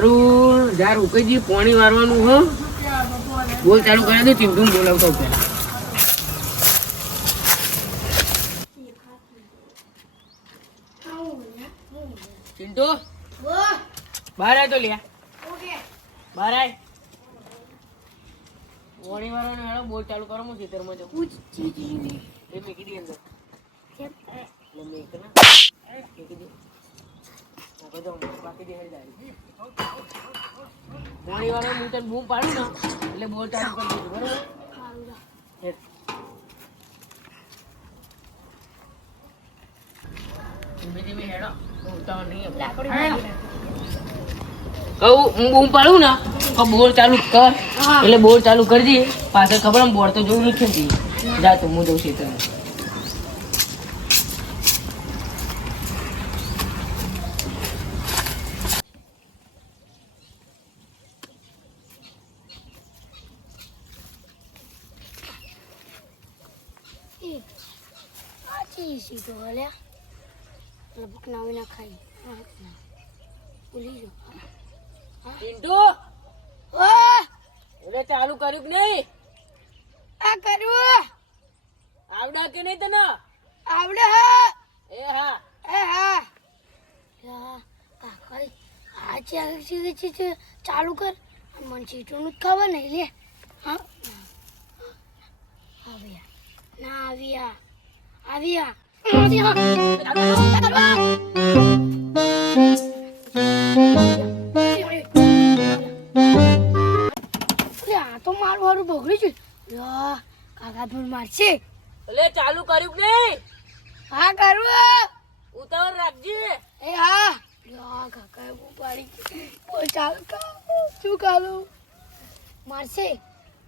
કરું યાર ઉકેજી પાણી વારવાનું હો બોલ ચાલુ કરી દે ચિંટુ બોલાવતો પેલા ચિંટુ બહાર આય તો લ્યા બહાર આય પાણી વારવાનું હેડો બોલ ચાલુ કરો હું ખેતરમાં જાઉં એ મેકી દી અંદર મેક ના મેકી દી બાકી દે હેડી પાણી વાળો હું તને બૂમ પાડું ને એટલે બોલ ચાલુ કરી દીધું બરોબર ધીમે ધીમે હેડો ઉતાવળ નહીં કહું હું બૂમ પાડું ને તો બોલ ચાલુ કર એટલે બોલ ચાલુ કરી દઈએ પાછળ ખબર આમ બોર્ડ તો જોવું નથી જા તો હું જઉં છું તને સીધો હલ્યા લબક નાવી ના ખાઈ ભૂલી જો ચિંટુ એટલે ચાલુ કર્યું કે નહીં આ કર્યું આવડા કે નહીં તને આવડે હા એ હા કાકા આ છે ચાલુ કર મને ચીટોનું જ ખબર નહીં લે હા આવ્યા ના આવ્યા આ તો મારું હારું બગડ્યું છે કાકા ધૂળ મારશે એટલે ચાલુ કર્યું કે નહીં હા કરું ઉતાવળ રાખજે એ હા કાકા ઉપાડી બોલ ચાલુ શું કાલું મારશે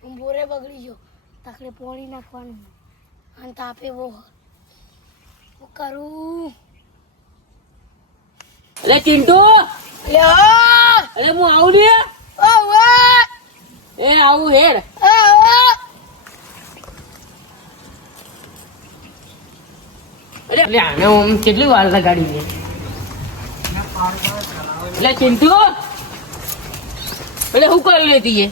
હું બોરે બગડી ગયો તકલે પોણી નાખવાનું અને તાપે બહુ કરું એટલે ચિંટુ એટલે હું આવું ને એ આવું હેડ એટલે આને આમ કેટલી વાર લગાડી દે એટલે ચિંટુ એટલે શું કરી લેતી એ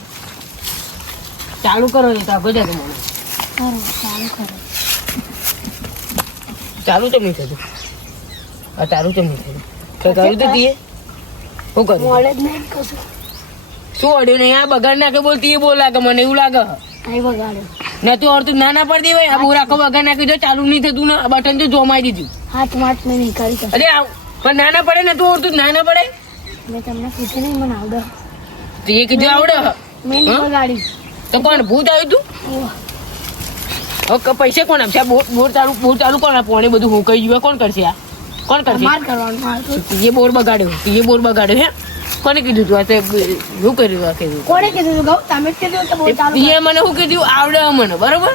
ચાલુ કરો ને તો આગળ જાય મને ચાલુ કરો ચાલુ તો નહીં થતું આ તારું તો નહીં થતું તો તારું તો દીએ શું કરું મોડે જ નહીં કશું શું અડ્યું નહીં આ બગાડ નાખે બોલતી એ બોલ લાગે મને એવું લાગે કઈ બગાડ્યો નતું આવડતું નાના પડી દેવાય આ બોર આખો બગાડ નાખ્યું તો ચાલુ નહીં થતું ને આ બટન તો જોમાઈ દીધું હાથ માથ મેં નહીં કરી શકું અરે પણ નાના પડે નતું આવડતું નાના પડે મેં તમને કીધું નહીં મને આવડે તો એ કીધું આવડે મેં નહીં બગાડી તો કોણ ભૂત આવ્યું તું હવે પૈસા કોણ આપશે બોર ચાલુ કોણ પાણી બધું હું કહી ગયું કોણ કરશે આ કોણ કરશે માર કરવાનું માર એ બોર બગાડ્યો હે કોને કીધું તું આ તે શું કર્યું આ કીધું કોણે કીધું તું ગૌ તમે જ કીધું કે બોલ ચાલુ એ મને શું કીધું આવડે મને બરોબર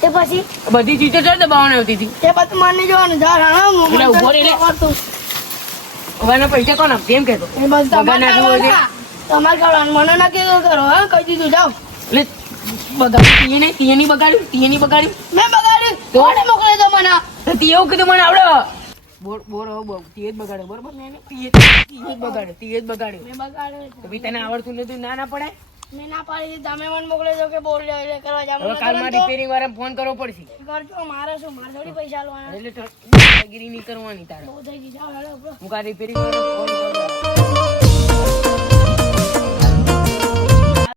તે પછી બધી ચીજો ચાલ દબાવવાની આવતી હતી તે પછી મને જોવાનું જા એટલે ઉભો રહી લે. હવે પૈસા કોણ આપશે એમ કેતો એ બસ બગાડ નાખ્યું હોય છે. તમારે કરવાનું મને ના કીધું કરો હા કહી દીધું જાઓ એટલે બગાડ્યું તીએ નહીં બગાડ્યું મેં બગાડ્યું કોણે મોકલે તો મને તો તીએ એવું કીધું મને આવડે બોર તીએ જ બગાડ્યો બરોબર ને તીએ જ બગાડ્યો મેં બગાડ્યું તો ભાઈ તને આવડતું નથી ના પડાય મેં ના પાડી તમે મને મોકલે તો કે બોલ લે કરવા જા હવે કાલમાં રિપેરિંગ વાળાને ફોન કરવો પડશે કરજો મારે શું મારે થોડી પૈસા આલવાના એટલે દાદાગીરી નહીં કરવાની તારે બહુ થઈ ગઈ જાઓ હેડો હું કા રિપેરિંગ વાળાને ફોન કરું